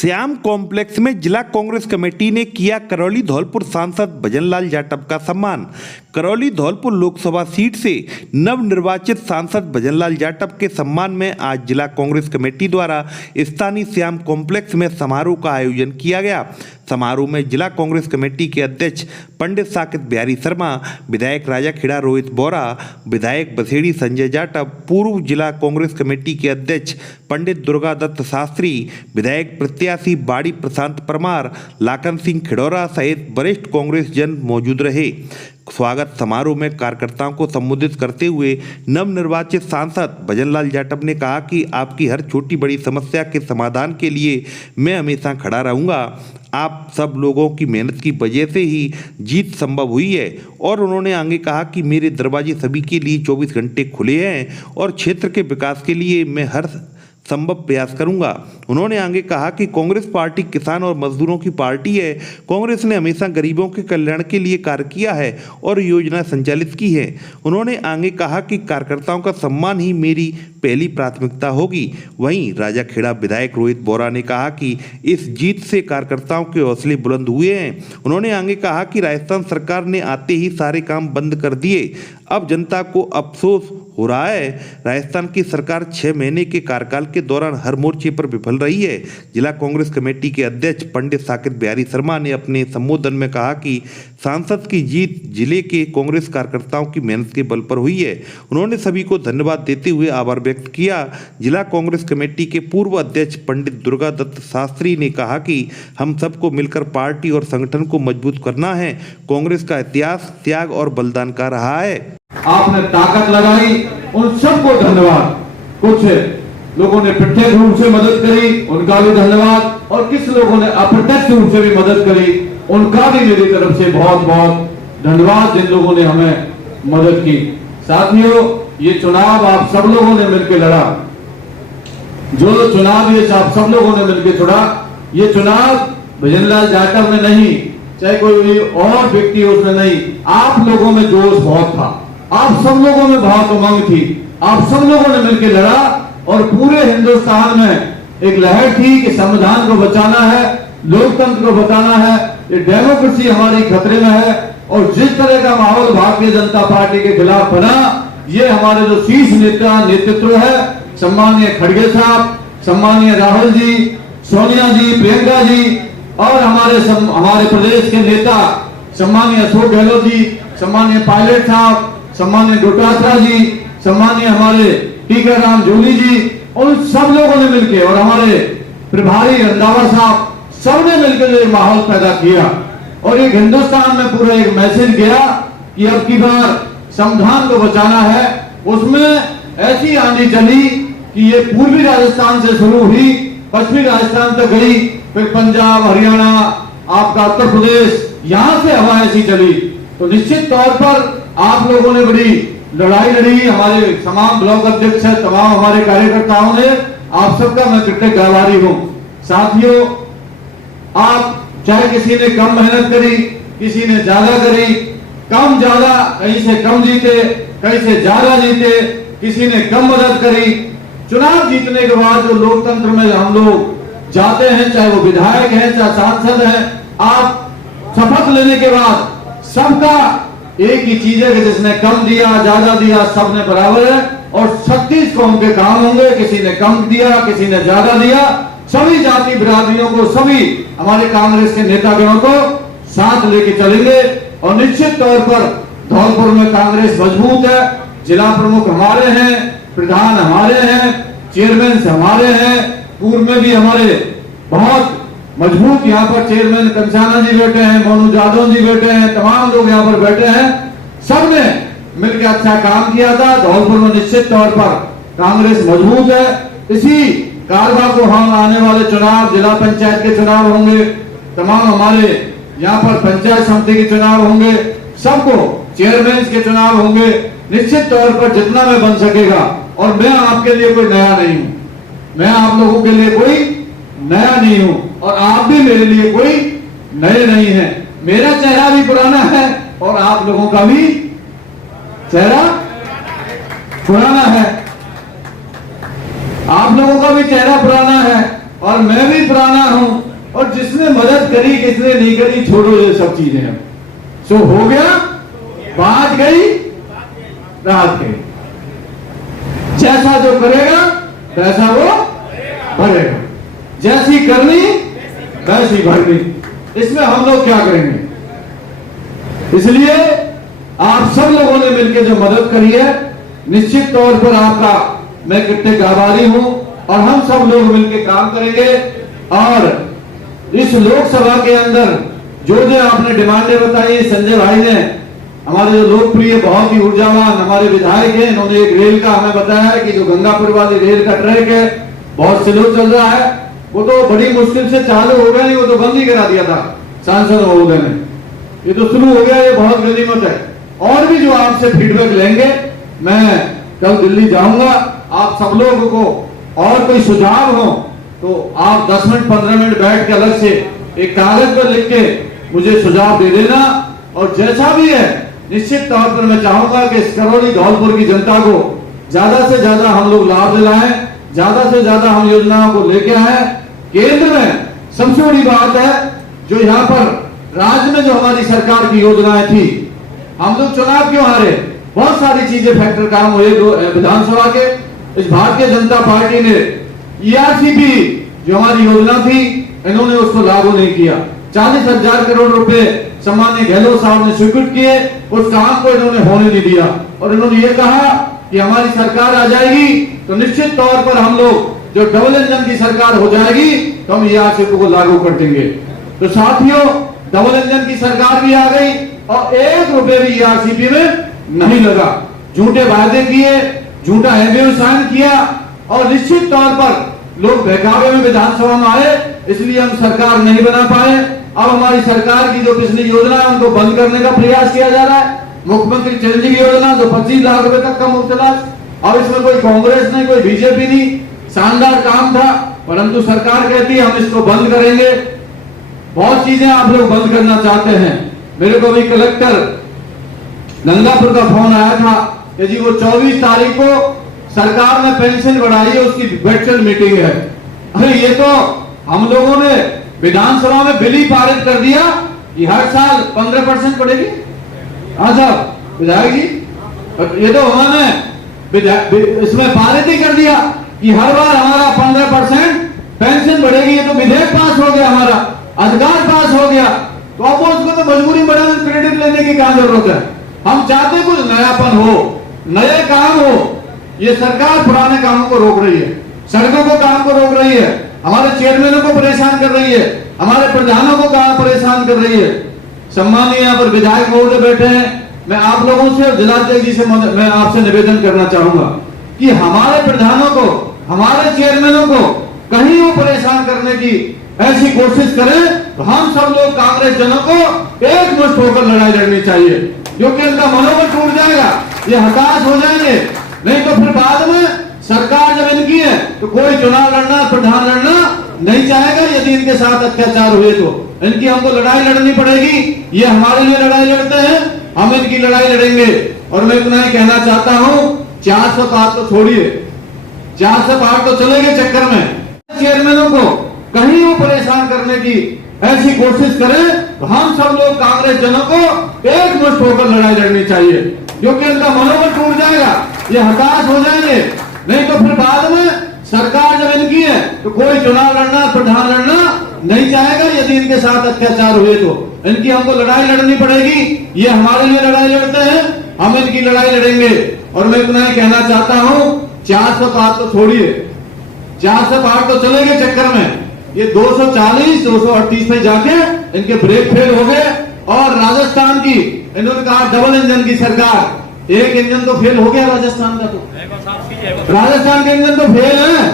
Shyam complex में जिला Congress committee ने किया करौली धौलपुर सांसद भजनलाल जाटव का सम्मान। करौली धौलपुर लोकसभा सीट से नवनिर्वाचित सांसद भजनलाल जाटव के सम्मान में आज जिला कांग्रेस कमेटी द्वारा स्थानीय श्याम कॉम्प्लेक्स में समारोह का आयोजन किया गया। समारोह में जिला कांग्रेस कमेटी के अध्यक्ष पंडित साकेत बिहारी शर्मा, विधायक राजाखेड़ा रोहित बोरा, विधायक बसेड़ी संजय जाटव, पूर्व जिला कांग्रेस कमेटी के अध्यक्ष पंडित दुर्गा दत्त शास्त्री, विधायक प्रत्याशी बाड़ी प्रशांत परमार, लाखन सिंह खिडौरा सहित वरिष्ठ कांग्रेस जन मौजूद रहे। स्वागत समारोह में कार्यकर्ताओं को संबोधित करते हुए नवनिर्वाचित सांसद भजनलाल जाटव ने कहा कि आपकी हर छोटी बड़ी समस्या के समाधान के लिए मैं हमेशा खड़ा रहूंगा। आप सब लोगों की मेहनत की वजह से ही जीत संभव हुई है। और उन्होंने आगे कहा कि मेरे दरवाजे सभी के लिए 24 घंटे खुले हैं और क्षेत्र के विकास के लिए मैं हर संभव प्रयास करूंगा। उन्होंने आगे कहा कि कांग्रेस पार्टी किसान और मजदूरों की पार्टी है। कांग्रेस ने हमेशा गरीबों के कल्याण के लिए कार्य किया है और योजना संचालित की है। उन्होंने आगे कहा कि कार्यकर्ताओं का सम्मान ही मेरी पहली प्राथमिकता होगी। वहीं राजाखेड़ा विधायक रोहित बोरा ने कहा कि इस जीत से कार्यकर्ताओं के हौसले बुलंद हुए हैं। उन्होंने आगे कहा कि राजस्थान सरकार ने आते ही सारे काम बंद कर दिए। अब जनता को अफसोस हो रहा है। राजस्थान की सरकार 6 महीने के कार्यकाल के दौरान हर मोर्चे पर विफल रही है। जिला कांग्रेस कमेटी के अध्यक्ष पंडित साकेत बिहारी शर्मा ने अपने संबोधन में कहा कि सांसद की जीत जिले के कांग्रेस कार्यकर्ताओं की मेहनत के बल पर हुई है। उन्होंने सभी को धन्यवाद देते हुए आभार व्यक्त किया। जिला कांग्रेस कमेटी के पूर्व अध्यक्ष पंडित दुर्गा दत्त शास्त्री ने कहा कि हम सबको मिलकर पार्टी और संगठन को मजबूत करना है। कांग्रेस का इतिहास त्याग और बलिदान का रहा है। आपने ताकत लगाई, उन सबको धन्यवाद। कुछ लोगों ने प्रत्यक्ष रूप से मदद करी, उनका भी धन्यवाद, और किस लोगों ने अप्रत्यक्ष रूप से भी मदद करी, उनका भी मेरी तरफ से बहुत बहुत धन्यवाद, जिन लोगों ने हमें मदद की। साथियों, ये चुनाव आप सब लोगों ने मिलकर लड़ा। जो चुनाव ये आप सब लोगों ने मिलकर छोड़ा, ये चुनाव भजनलाल जाटव में नहीं, चाहे कोई और व्यक्ति उसमें नहीं, आप लोगों में जोश बहुत था, आप सब लोगों में बहुत उमंग थी, आप सब लोगों ने मिलकर लड़ा और पूरे हिंदुस्तान में एक लहर थी कि संविधान को बचाना है, लोकतंत्र को बचाना है, ये डेमोक्रेसी हमारी खतरे में है। और जिस तरह का माहौल भारतीय जनता पार्टी के खिलाफ बना, ये हमारे जो शीर्ष नेतृत्व है, सम्मानीय खड़गे साहब, सम्मानीय राहुल जी, सोनिया जी, प्रियंका जी, और हमारे प्रदेश के नेता सम्मानीय अशोक गहलोत जी, सम्मानीय पायलट साहब, सम्मानीय डोटासरा जी, सम्मानीय हमारे टीकाराम जूली जी, उन सब लोगों ने मिलकर, और हमारे प्रभारी रंधावा साहब, सबने मिलकर जो माहौल पैदा किया और एक हिंदुस्तान में पूरा एक मैसेज गया कि अब की बार संविधान को बचाना है। उसमें ऐसी आंधी चली कि ये पूर्वी राजस्थान से शुरू हुई, पश्चिमी राजस्थान तक गई, फिर पंजाब, हरियाणा, आपका उत्तर प्रदेश, यहां से हवा ऐसी चली। तो निश्चित तौर पर आप लोगों ने बड़ी लड़ाई लड़ी, हमारे तमाम ब्लॉक अध्यक्ष, तमाम हमारे कार्यकर्ताओं ने, आप सबका मैं कृतज्ञ आभारी हूं। साथियों, आप चाहे किसी ने कम मेहनत करी, किसी ने ज्यादा करी, कम ज्यादा, कहीं से कम जीते, कहीं से ज्यादा जीते, किसी ने कम मदद करी। चुनाव जीतने के बाद जो लोकतंत्र में हम लोग जाते हैं, चाहे वो विधायक हैं, चाहे सांसद हैं, आप शपथ लेने के बाद सबका एक ही चीज है कि जिसने कम दिया, ज्यादा दिया, सबने बराबर है। और 36 कौम के काम होंगे, किसी ने कम दिया, किसी ने ज्यादा दिया, सभी जाति बिरादरियों को, सभी हमारे कांग्रेस के नेतागणों को साथ लेके चलेंगे। और निश्चित तौर पर धौलपुर में कांग्रेस मजबूत है। जिला प्रमुख हमारे हैं, प्रधान हमारे हैं, चेयरमैन हमारे हैं, पूर्व में भी हमारे बहुत मजबूत यहाँ पर चेयरमैन कंचाना जी बैठे हैं, मोनू जादव जी बैठे हैं, तमाम लोग यहाँ पर बैठे हैं। सबने मिलकर अच्छा काम किया था। धौलपुर में निश्चित तौर पर कांग्रेस मजबूत है। इसी कारवा को हम आने वाले चुनाव, जिला पंचायत के चुनाव होंगे, तमाम हमारे यहाँ पर पंचायत समिति के चुनाव होंगे, सबको चेयरमैन के चुनाव होंगे। निश्चित तौर पर जितना मैं बन सकेगा, और मैं आपके लिए कोई नया नहीं हूं, मैं आप लोगों के लिए कोई नया नहीं हूं, और आप भी मेरे लिए कोई नए नहीं हैं। मेरा चेहरा भी पुराना है और आप लोगों का भी चेहरा पुराना है, आप लोगों का भी चेहरा पुराना है और मैं भी पुराना हूं। और जिसने मदद करी किसने नहीं करी छोड़ो ये सब चीजें हैं। सो हो गया, बात गई, रात गई। जैसा जो करेगा वैसा वो भरेगा, जैसी करनी वैसी भरनी। इसमें हम लोग क्या करेंगे? इसलिए आप सब लोगों ने मिलकर जो मदद करी है, निश्चित तौर पर आपका मैं कितने आभारी हूं, और हम सब लोग मिलकर काम करेंगे। और इस लोकसभा के अंदर जो जो आपने डिमांडें बताई, संजय भाई ने, हमारे जो लोकप्रिय बहुत ही ऊर्जावान हमारे विधायक हैं, इन्होंने एक रेल का हमें बताया है कि जो गंगापुर वाली रेल का ट्रैक है बहुत स्लो चल रहा है, वो तो बड़ी मुश्किल से चालू हो गया, नहीं वो तो बंद ही करा दिया था सांसद महोदय ने। ये तो शुरू हो गया, ये बहुत गनीमत है। और भी जो आपसे फीडबैक लेंगे, मैं कल दिल्ली जाऊंगा, आप सब लोगों को और कोई सुझाव हो तो आप 10 मिनट 15 मिनट बैठ के अलग से एक कागज पर लिख के मुझे सुझाव दे देना। और जैसा भी है, निश्चित तौर पर मैं चाहूंगा कि इस करौली धौलपुर की जनता को ज्यादा से ज्यादा हम लोग लाभ दिलाएं, ज्यादा से ज्यादा हम योजनाओं को लेके आए। केंद्र में सबसे बड़ी बात है, जो यहाँ पर राज्य में जो हमारी सरकार की योजनाएं थी, हम लोग चुनाव क्यों हारे? बहुत सारी चीजें फैक्टर काम हुए विधानसभा के। इस भारतीय जनता पार्टी ने ERCP जो हमारी योजना थी, इन्होंने उसको लागू नहीं किया। 40,000 करोड़ रुपए सम्माननीय गहलोत साहब ने स्वीकृत किए, उस काम को इन्होंने होने नहीं दिया। और इन्होंने ये कहा कि हमारी सरकार आ जाएगी तो निश्चित तौर पर हम लोग जो डबल इंजन की सरकार हो जाएगी तो हम ERCP को लागू कर देंगे। तो साथियों, डबल इंजन की सरकार भी आ गई और 1 रुपए भी ERCP में नहीं लगा। झूठे वादे किए, झूठा MOU साइन किया, और निश्चित तौर पर लोग बहकावे में विधानसभा में आए, इसलिए हम सरकार नहीं बना पाए। अब हमारी सरकार की जो पिछली योजना है उनको बंद करने का प्रयास किया जा रहा है। मुख्यमंत्री चिरंजीवी योजना जो 25 लाख रुपए तक का मुफ्त इलाज, अब इसमें कोई कांग्रेस नहीं, कोई बीजेपी नहीं, शानदार काम था, परंतु सरकार कहती है हम इसको बंद करेंगे। बहुत चीजें आप लोग बंद करना चाहते हैं। मेरे को भी कलेक्टर गंगापुर का फोन आया था कि जी वो 24 तारीख को सरकार ने पेंशन बढ़ाई है, उसकी वर्चुअल मीटिंग है। अरे ये तो हम लोगों ने विधानसभा में बिल ही पारित कर दिया कि हर साल 15% बढ़ेगी। हाँ साहब विधायक जी, ये तो उन्होंने इसमें पारित ही कर दिया कि हर बार हमारा 15% पेंशन बढ़ेगी। ये तो विधेयक पास हो गया, हमारा अधिकार पास हो गया, तो अब उसको तो मजबूरी बढ़ाने क्रेडिट लेने की क्या जरूरत है? हम चाहते कुछ नयापन हो, नए काम हो। ये सरकार पुराने कामों को रोक रही है, सड़कों को काम को रोक रही है, हमारे चेयरमैनों को परेशान कर रही है, हमारे प्रधानों को काम परेशान कर रही है। सम्मानीय यहाँ पर विधायक महोदय बैठे हैं, मैं आप लोगों से, जिलाध्यक्ष जी से मैं आपसे निवेदन करना चाहूंगा कि हमारे प्रधानों को, हमारे चेयरमैनों को कहीं वो परेशान करने की ऐसी कोशिश करें तो हम सब लोग कांग्रेस जनों को एकमुष्ट होकर लड़ाई लड़नी चाहिए, क्योंकि इनका मनोबल टूट जाएगा, ये हताश हो जाएंगे। नहीं तो फिर बाद में सरकार जब इनकी है तो कोई चुनाव लड़ना, प्रधान लड़ना नहीं चाहेगा। यदि इनके साथ अत्याचार हुए तो इनकी हमको लड़ाई लड़नी पड़ेगी। ये हमारे लिए लड़ाई लड़ते हैं, हम इनकी लड़ाई लड़ेंगे। और मैं इतना ही कहना चाहता हूं, 400 पार तो छोड़िए, 400 पार तो चलेंगे चक्कर में। चेयरमैनों को कहीं वो परेशान करने की ऐसी कोशिश करें तो हम सब लोग कांग्रेस जनों को एकमुष्ट होकर लड़ाई लड़नी चाहिए, क्योंकि इनका मनोबल टूट जाएगा, ये हताश हो जाएंगे। नहीं तो फिर बाद में सरकार जब इनकी है तो कोई चुनाव लड़ना, प्रधान लड़ना नहीं चाहेगा। यदि इनके साथ अत्याचार हुए तो इनकी हमको लड़ाई लड़नी पड़ेगी। ये हमारे लिए लड़ाई लड़ते हैं, हम इनकी लड़ाई लड़ेंगे। और मैं इतना ही कहना चाहता हूं, 400 पार तो छोड़िए, 400 पार तो चलेंगे चक्कर में। ये 240, 238 पे जाके इनके ब्रेक फेल हो गए। और राजस्थान की इन्होंने कहा डबल इंजन की सरकार, एक इंजन तो फेल हो गया राजस्थान का, तो राजस्थान के इंजन तो फेल है।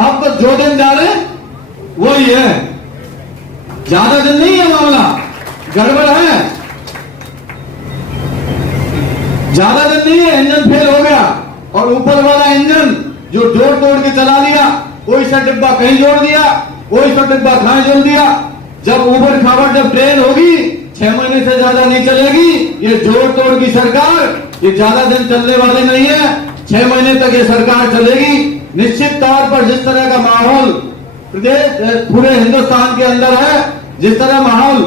अब तो जो दिन जा रहे वही है, ज्यादा दिन नहीं है, मामला गड़बड़ है, ज्यादा दिन नहीं है, इंजन फेल हो गया। और ऊपर वाला इंजन जो जोड़ तोड़ के चला लिया, कोई सा डिब्बा कहीं जोड़ दिया, कोई सा डिब्बा कहीं जोड़ दिया। जब ऊबर खाबर जब ट्रेन होगी 6 महीने से ज्यादा नहीं चलेगी। ये जोड़ तोड़ की सरकार ये ज्यादा दिन चलने वाली नहीं है, 6 महीने तक ये सरकार चलेगी। निश्चित तौर पर जिस तरह का माहौल प्रदेश पूरे हिंदुस्तान के अंदर है। जिस तरह माहौल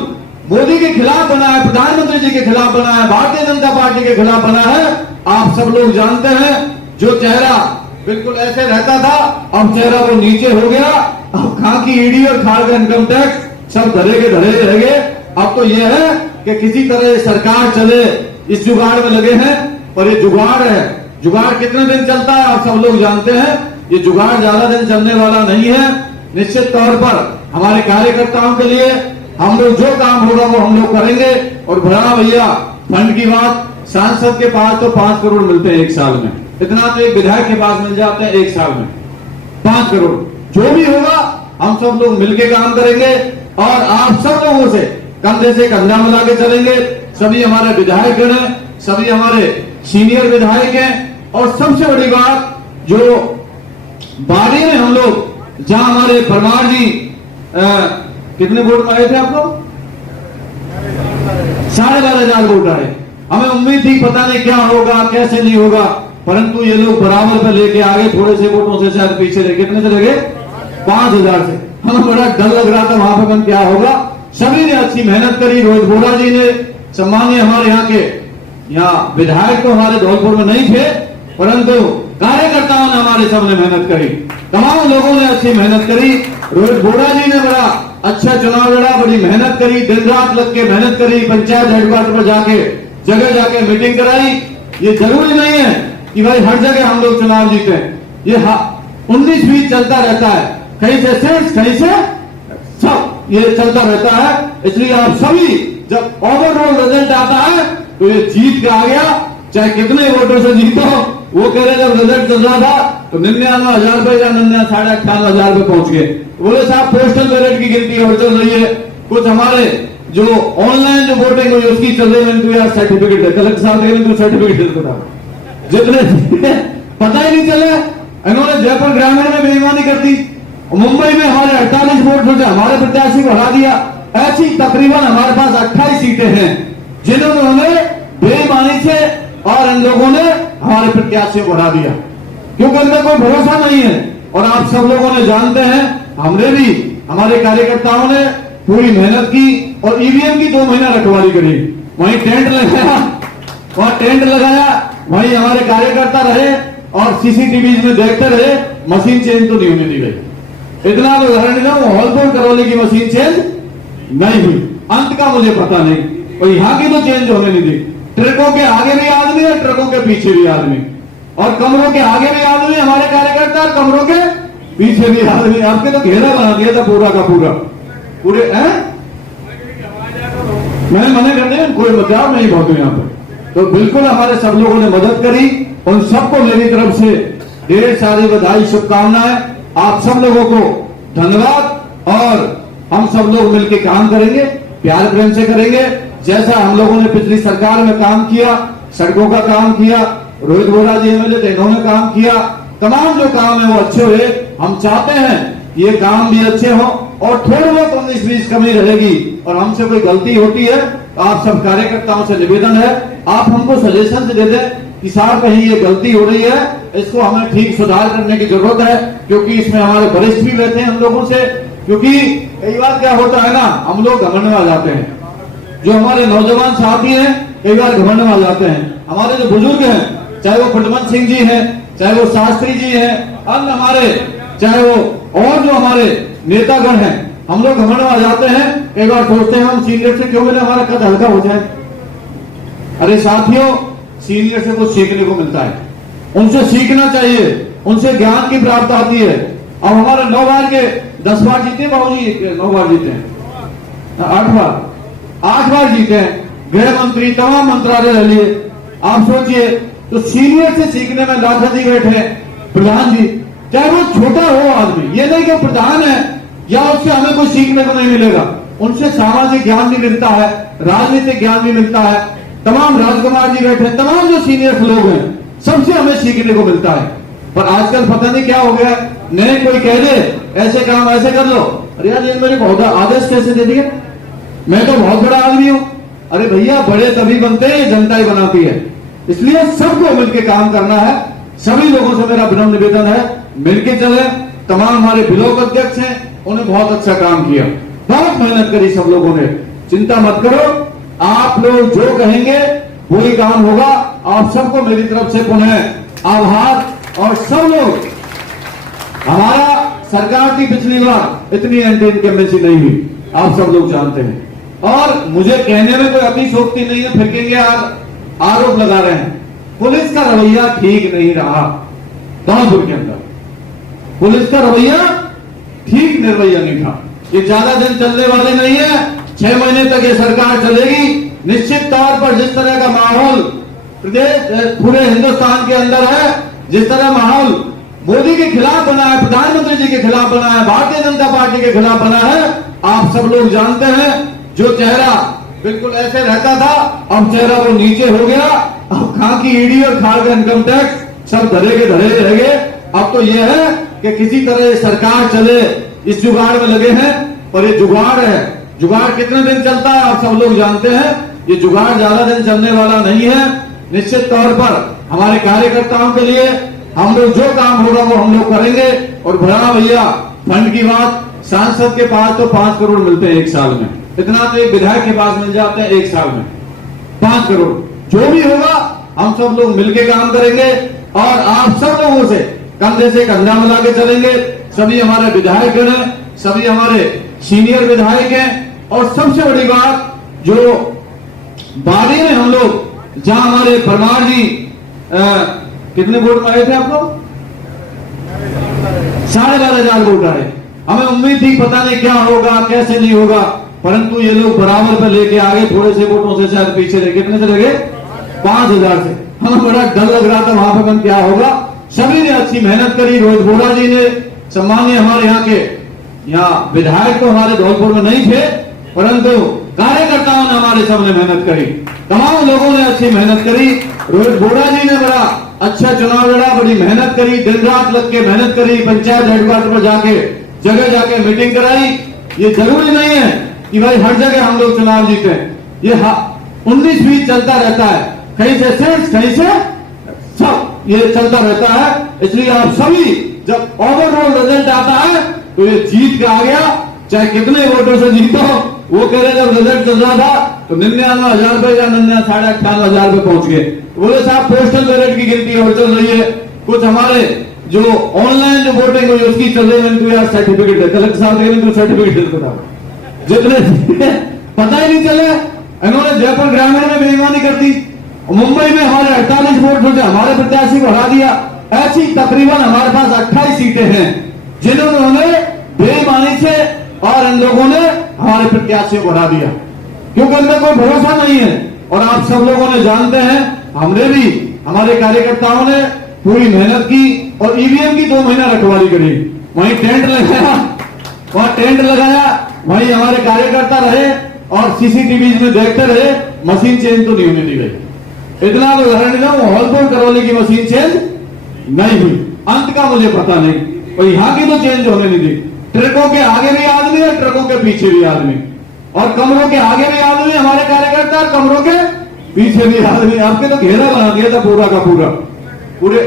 मोदी के खिलाफ बना है, प्रधानमंत्री जी के खिलाफ बना है, भारतीय जनता पार्टी के खिलाफ बना है, आप सब लोग जानते हैं। जो चेहरा बिल्कुल ऐसे रहता था, अब चेहरा वो नीचे हो गया। अब कहां की ईडी और खाड़ का इनकम टैक्स सब धरे के धरे रह गए। अब तो ये है कि किसी तरह सरकार चले, इस जुगाड़ में लगे हैं। पर ये जुगाड़ है, जुगाड़ कितने दिन चलता है आप सब लोग जानते हैं। ये जुगाड़ ज्यादा दिन चलने वाला नहीं है। निश्चित तौर पर हमारे कार्यकर्ताओं के लिए हम लोग जो काम होगा वो हम लोग करेंगे। और भरा भैया फंड की बात, सांसद के पास तो 5 करोड़ मिलते हैं एक साल में, इतना तो एक विधायक के पास मिल जाते हैं एक साल में 5 करोड़। जो भी होगा हम सब लोग मिलकर काम करेंगे और आप सब लोगों से कंधे से कंधा मिला के चलेंगे। सभी हमारे विधायक गण हैं, सभी हमारे सीनियर विधायक हैं। और सबसे बड़ी बात, जो बारी में हम लोग जहां हमारे परमार जी कितने वोट पाए थे आप लोग? 12,500 वोट आए। हमें उम्मीद थी पता नहीं क्या होगा कैसे नहीं होगा, परंतु ये लोग बराबर पे लेके आ गए। थोड़े से वोटों से शायद पीछे रहे। कितने से लगे? 5,000 से। हमें बड़ा डर लग रहा था वहां पर मन क्या होगा। सभी ने अच्छी मेहनत करी। रोहित बोरा जी ने, सम्मानीय हमारे यहाँ विधायक तो हमारे धौलपुर में नहीं थे, परंतु कार्यकर्ताओं ने हमारे सबने मेहनत करी। तमाम लोगों ने अच्छी मेहनत करी। रोहित बोरा जी ने बड़ा अच्छा चुनाव लड़ा, बड़ी मेहनत करी, दिन रात लग के मेहनत करी। पंचायत हेडक्वार्टर पर जाके जगह जाके मीटिंग कराई। ये जरूरी नहीं है कि भाई हर जगह हम लोग चुनाव जीते। ये 19-20 चलता रहता है, कहीं से सिर्फ कहीं से सब ये चलता रहता है। इसलिए आप सभी जब ओवरऑल रिजल्ट आता है तो ये जीत के आ गया, चाहे कितने वोटों से जीतो। वो कह रहे जब रिजल्ट चल रहा था तो 99,000 रुपए या 98,500 रुपए पहुंच गए। बोले साहब पोस्टल बैलेट की गिनती और चल रही है। कुछ हमारे जो ऑनलाइन जो वोटिंग हुई उसकी चल रही है, यार सर्टिफिकेट है, कलेक्टर साहब कह सर्टिफिकेट बताओ। जितने पता ही नहीं चले। इन्होंने जयपुर ग्रामीण में बेईमानी कर दी, मुंबई में हमारे 48 वोट से हमारे प्रत्याशी को हरा दिया। ऐसी तकरीबन हमारे पास 28 सीटें हैं जिन्होंने बेईमानी से और इन लोगों ने हमारे प्रत्याशियों को हरा दिया, क्योंकि इनका कोई भरोसा नहीं है। और आप सब लोगों ने जानते हैं, हमने भी हमारे कार्यकर्ताओं ने पूरी मेहनत की और ईवीएम की 2 महीना रखवाली करी। वहीं टेंट लगाया, वहां टेंट लगाया, वहीं हमारे कार्यकर्ता रहे और सीसीटीवी में देखते रहे। मशीन चेंज तो नहीं होने दी गई। इतना तो उदाहरण था, हॉलपुर करौली की मशीन चेंज नहीं हुई। अंत का मुझे पता नहीं, और यहाँ की तो चेंज होने नहीं दी। ट्रकों के आगे भी आदमी और ट्रकों के पीछे भी आदमी, और कमरों के आगे भी आदमी हमारे कार्यकर्ता और कमरों के पीछे भी आदमी। आपके तो घेरा बना दिया था पूरा का पूरा, पूरे हैं। मैंने मना कर दिया, कोई बचाव नहीं बहुत यहाँ पर। तो बिल्कुल हमारे सब लोगों ने मदद करी। उन सबको मेरी तरफ से ढेर सारी बधाई, शुभकामनाएं। आप सब लोगों को धन्यवाद। और हम सब लोग मिलकर काम करेंगे, प्यार प्रेम से करेंगे। जैसा हम लोगों ने पिछली सरकार में काम किया, सड़कों का काम किया, रोहित बोरा जी एमएलए थे, इन्होंने काम किया, तमाम जो काम है वो अच्छे हुए। हम चाहते हैं ये काम भी अच्छे हो और थोड़ी बहुत 19-20 कमी रहेगी और हमसे कोई गलती होती है तो आप सब कार्यकर्ताओं से निवेदन है, आप हमको सजेशन दे दें कि साहब कहीं ये गलती हो रही है, इसको हमें ठीक सुधार करने की जरूरत है। क्योंकि इसमें हमारे वरिष्ठ भी रहते हैं हम लोगों से। क्योंकि कई बार क्या होता है ना, हम लोग घमंड में आ जाते हैं। जो हमारे नौजवान साथी हैं कई बार घमंड में आ जाते हैं। हमारे जो बुजुर्ग हैं, चाहे वो फुटमन सिंह जी हैं, चाहे वो शास्त्री जी हैं, अन्य हमारे, चाहे वो और जो हमारे नेतागण हैं, हम लोग घमंड में आ जाते हैं। कई बार सोचते हैं हम सीनियर से क्यों मिले, हमारा कद हल्का हो जाए। अरे साथियों, सीनियर से कुछ सीखने को मिलता है, उनसे सीखना चाहिए, उनसे ज्ञान की प्राप्त आती है। अब हमारे 9 बार के 10 बार जीते बाबूजी, 9 बार जीते हैं, 8 बार जीते हैं, गृह मंत्री, तमाम मंत्रालय रह लिए। आप सोचिए, तो सीनियर से सीखने में लाखा जी बैठे, प्रधान जी, चाहे वो छोटा हो आदमी, ये नहीं कि प्रधान है या उससे हमें कुछ सीखने को नहीं मिलेगा। उनसे सामाजिक ज्ञान भी मिलता है, राजनीतिक ज्ञान भी मिलता है। तमाम राजकुमार जी बैठे, तमाम जो सीनियर लोग हैं, सबसे हमें सीखने को मिलता है। पर आजकल पता नहीं क्या हो गया, नहीं कोई कह दे ऐसे काम ऐसे कर लो, अरे यार ये मेरे बहुत आदेश कैसे दे दिए, मैं तो बहुत बड़ा आदमी हूं। अरे भैया, बड़े तभी बनते हैं, जनता ही बनाती है। इसलिए सबको मिलकर काम करना है। सभी लोगों से मेरा विनम्र निवेदन है, मिलकर चले। तमाम हमारे ब्लॉक अध्यक्ष हैं, उन्हें बहुत अच्छा काम किया, बहुत मेहनत करी सब लोगों ने। चिंता मत करो, आप लोग जो कहेंगे वही काम होगा। आप सबको मेरी तरफ से पुनः आभार। और सब लोग, हमारा सरकार की पिछली बार इतनी एंटी इनकम्बेंसी नहीं हुई, आप सब लोग जानते हैं। और मुझे कहने में कोई अतिशोक्ति नहीं है, फेंकेंगे आरोप लगा रहे हैं। पुलिस का रवैया ठीक नहीं रहा दानापुर के अंदर, पुलिस का रवैया ठीक निर्वैया नहीं था। ये ज्यादा दिन चलने वाले नहीं है, 6 महीने तक ये सरकार चलेगी। निश्चित तौर पर जिस तरह का माहौल प्रदेश पूरे हिंदुस्तान के अंदर है, जिस तरह माहौल मोदी के खिलाफ बना है, प्रधानमंत्री जी के खिलाफ बना है, भारतीय जनता पार्टी के खिलाफ बना है, आप सब लोग जानते हैं। जो चेहरा बिल्कुल ऐसे रहता था, अब चेहरा वो नीचे हो गया। अब खाकी ईडी और खाड़का इनकम टैक्स सब धरे के धरे रह गए। अब तो यह है कि किसी तरह सरकार चले, इस जुगाड़ में लगे हैं। पर ये जुगाड़ है, जुगाड़ कितने दिन चलता है आप सब लोग जानते हैं। ये जुगाड़ ज्यादा दिन चलने वाला नहीं है। निश्चित तौर पर हमारे कार्यकर्ताओं के लिए हम लोग जो काम होगा वो हम लोग करेंगे। और भरा भैया फंड की बात, सांसद के पास तो 5 करोड़ मिलते हैं एक साल में, इतना तो एक विधायक के पास मिल जाते हैं एक साल में 5 करोड़। जो भी होगा हम सब लोग मिलकर काम करेंगे और आप सब लोगों से कंधे से कंधा मिला के चलेंगे। सभी हमारे विधायक हैं, सभी हमारे सीनियर विधायक हैं। और सबसे बड़ी बात, जो बारी में हम लोग, जहां हमारे परमार जी कितने वोट आए थे आप लोग? 12,500 वोट आए। हमें उम्मीद थी पता नहीं क्या होगा, कैसे नहीं होगा, परंतु ये लोग बराबर पे लेके आगे, थोड़े से वोटों से शायद पीछे रहे। कितने से लगे? 5,000 से। हमें बड़ा डर लग रहा था वहां पर क्या होगा। सभी ने अच्छी मेहनत करी। रोहित बोरा जी ने, सम्मान्य हमारे यहाँ विधायक तो हमारे धौलपुर में नहीं थे, परंतु कार्यकर्ताओं ने हमारे सबने मेहनत करी, तमाम लोगों ने अच्छी मेहनत करी। रोहित बोरा जी ने बड़ा अच्छा चुनाव लड़ा, बड़ी मेहनत करी, दिन रात लग के मेहनत करी, पंचायत हेडक्वार्टर पर जाके जगह जाके मीटिंग कराई। ये जरूरी नहीं है कि भाई हर जगह हम लोग चुनाव जीते। ये 19-20 चलता रहता है, कहीं से सेंस, कहीं से सब ये चलता रहता है। इसलिए आप सभी, जब ओवरऑल रिजल्ट आता है तो ये जीत के आ गया, चाहे कितने वोटों से जीतो। वो कह रहे जब रिजल्ट चल रहा था तो 99,000 रुपए या 98,500 रुपए पहुंच गए। बोले साहब पोस्टल बैलेट की गिनती और चल रही है, कुछ हमारे जो ऑनलाइन जो वोटिंग हुई उसकी चल रही है। यार सर्टिफिकेट है, कलेक्टर साहब के सर्टिफिकेट दे, जितने पता ही नहीं चले। इन्होंने जयपुर ग्रामीण में बेईमानी कर दी, मुंबई में हमारे 48 वोट से हमारे प्रत्याशी को हरा दिया। ऐसी तकरीबन हमारे पास 28 सीटें हैं जिन्होंने बेईमानी से, और इन लोगों ने हमारे प्रत्याशियों को हरा दिया, क्योंकि इनका कोई भरोसा नहीं है। और आप सब लोगों ने जानते हैं, हमने भी, हमारे कार्यकर्ताओं ने पूरी मेहनत की और ईवीएम की 2 महीना रखवाली करी। वहीं टेंट लगाया, वहीं हमारे कार्यकर्ता रहे और सीसीटीवी में देखते रहे। मशीन चेंज तो नहीं होने दी गई। इतना तो उदाहरण दूं, हॉलपुर करौली की मशीन चेंज नहीं हुई, अंत का मुझे पता नहीं, और यहाँ की तो चेंज होने नहीं दी। ट्रकों के आगे भी आदमी है, ट्रकों के पीछे भी आदमी, और कमरों के आगे भी आदमी हमारे कार्यकर्ता, और कमरों के पीछे भी आदमी। आपके तो घेरा बना दिया था पूरा का पूरा, पूरे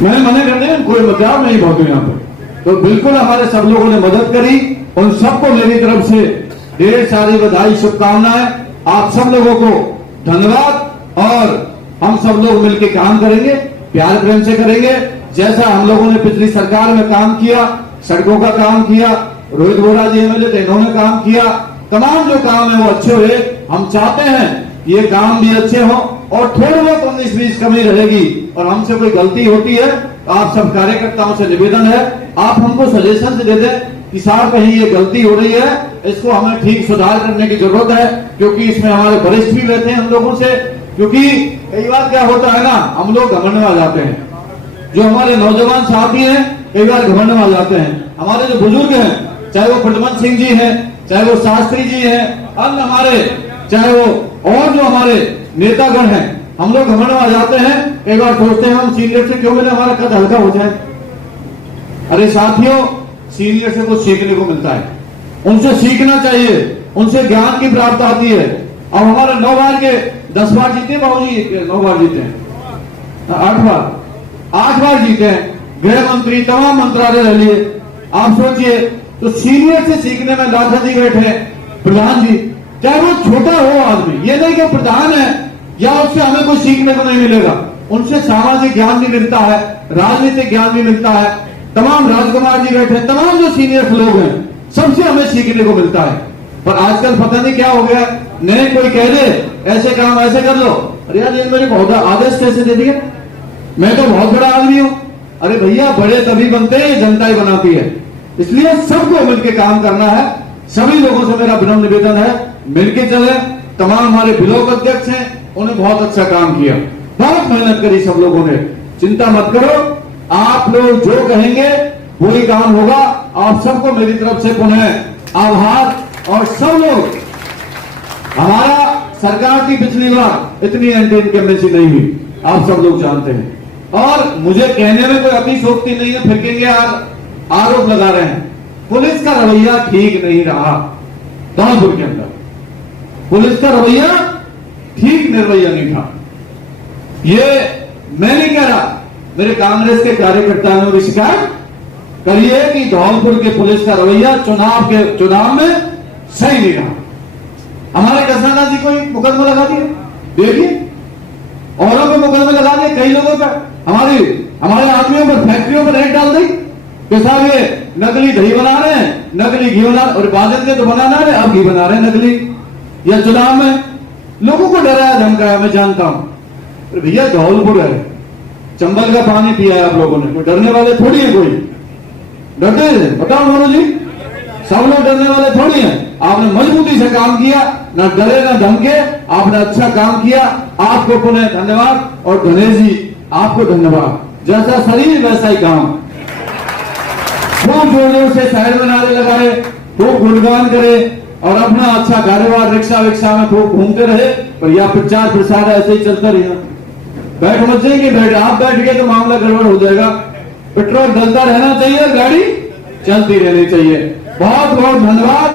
मैंने मना कर दिया, कोई बचाव नहीं बहुत यहाँ पर। तो बिल्कुल हमारे सब लोगों ने मदद करी। उन सबको मेरी तरफ से ढेर सारी बधाई, शुभकामनाएं। आप सब लोगों को धन्यवाद। और हम सब लोग मिलकर काम करेंगे, प्यार प्रेम से करेंगे, जैसा हम लोगों ने पिछली सरकार में काम किया, सड़कों का काम किया, रोहित बोरा जी एमएलए थे, इन्होंने काम किया, तमाम जो काम है वो अच्छे हुए। हम चाहते हैं ये काम भी अच्छे हो, और थोड़ी बहुत 19-20 कमी रहेगी, और हमसे कोई गलती होती है तो आप सब कार्यकर्ताओं से निवेदन है, आप हमको सजेशन दे दें कि साहब कहीं ये गलती हो रही है, इसको हमें ठीक सुधार करने की जरूरत है। क्योंकि इसमें हमारे वरिष्ठ भी रहते हैं हम लोगों से, क्योंकि कई बार क्या होता है ना, हम लोग घमंड में आ जाते हैं। जो हमारे नौजवान साथी हैं कई बार घमंड में आ जाते हैं। हमारे जो बुजुर्ग हैं, चाहे वो प्रद्युमन सिंह जी हैं, चाहे वो शास्त्री जी हैं, अन्य हमारे, चाहे वो और जो हमारे नेतागण हैं, हम लोग घमंड में आ जाते हैं। कई बार सोचते हैं हम सीनियर से क्यों मिले, हमारा कद हल्का हो जाए। अरे साथियों, सीनियर से कुछ सीखने को मिलता है, उनसे सीखना चाहिए, उनसे ज्ञान की प्राप्त आती है। अब हमारे 9 बार के 10 बार जीते बाबूजी, 9 बार जीते हैं, 8 बार जीते हैं, गृह मंत्री, तमाम मंत्रालय रह लिए, आप सोचिए, तो सीनियर से सीखने में लाखा जी बैठे हैं, प्रधान जी, चाहे वो छोटा हो आदमी, ये नहीं कि प्रधान है या उससे हमें कुछ सीखने को नहीं मिलेगा, उनसे सामाजिक ज्ञान भी मिलता है, राजनीतिक ज्ञान भी मिलता है। तमाम राजकुमार जी बैठे, तमाम जो सीनियर लोग हैं, सबसे हमें सीखने को मिलता है। पर आजकल पता नहीं क्या हो गया, नहीं कोई कह दे ऐसे काम ऐसे कर लो, अरे यार ये मेरे बहुत आदेश कैसे दे दिया, मैं तो बहुत बड़ा आदमी हूं। अरे भैया, बड़े तभी बनते हैं, जनता ही बनाती है। इसलिए सबको मिलकर काम करना है। सभी लोगों से मेरा विनम्र निवेदन है, मिलके चले। तमाम हमारे ब्लॉक अध्यक्ष हैं, उन्हें बहुत अच्छा काम किया, बहुत मेहनत करी सब लोगों ने। चिंता मत करो, आप लोग जो कहेंगे वही काम होगा। आप सबको मेरी तरफ से पुनः आभार। और सब लोग, हमारा सरकार की पिछली बार इतनी एंटी इनकम्बेंसी नहीं हुई, आप सब लोग जानते हैं। और मुझे कहने में कोई अतिशोक्ति नहीं है, फिर कहेंगे यार आरोप लगा रहे हैं। पुलिस का रवैया ठीक नहीं रहा धौलपुर के अंदर, पुलिस का रवैया ठीक निर्वैया नहीं था। ये मैं नहीं कह रहा, मेरे कांग्रेस के कार्यकर्ताओं ने भी शिकायत करिए कि धौलपुर के पुलिस का रवैया चुनाव में सही नहीं रहा। हमारे कृष्णा जी को मुकदमा लगा दिए, देखिए औरों पे मुकदमा लगा दिए, कई लोगों पर, हमारे आदमियों पर, फैक्ट्रियों पर रेड डाल दी कि साहब ये नकली दही बना रहे हैं, नकली घी बना, और बादल के तो बनाना है, अब घी बना रहे हैं नकली। या चुनाव में लोगों को डराया धमकाया, मैं जानता हूं। भैया धौलपुर है, चंबल का पानी पिया है आप लोगों ने, कोई डरने वाले थोड़ी है, कोई डरते हैं? बताओ मोनू जी, सब लोग डरने वाले थोड़ी हैं। आपने मजबूती से काम किया, ना डरे ना धमके, आपने अच्छा काम किया। आपको पुनः धन्यवाद। और गणेश जी आपको धन्यवाद, जैसा शरीर वैसा ही काम। खूब जोर जोर से शहर में नारे लगाए, खूब गुणगान करे और अपना अच्छा कारोबार रिक्शा विक्शा में खूब घूमते रहे। पर यह प्रचार प्रसार ऐसे ही चलता रहेगा। बैठ मत जाएंगे, बैठ आप बैठ गए तो मामला गड़बड़ हो जाएगा। पेट्रोल डलता रहना चाहिए, गाड़ी चलती रहनी चाहिए। बहुत बहुत धन्यवाद।